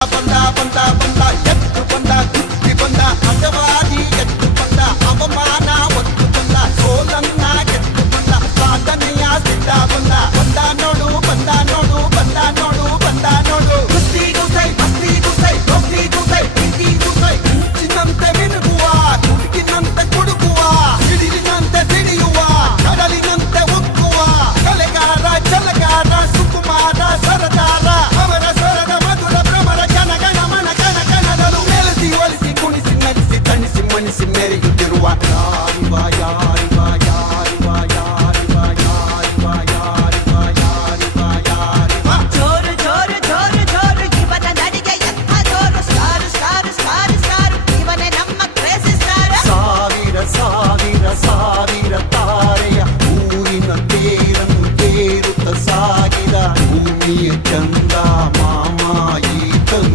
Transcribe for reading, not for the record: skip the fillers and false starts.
ಬಂದ ಬಂದ ಬಂದ ಎತ್ತು ಬಂದ ದುಡ್ಡಿ ಬಂದ ಅಜವಾದಿ ಎತ್ತು ಬಂದ ಅವಮಾನ ಒತ್ತು ಬಂದ ಸೋಲನ್ನ ಗೆದ್ದು ಬಂದ ಸಾಧನೆಯ ಸಿದ್ಧ ಬಂದ ಬಂದ ನೋಡು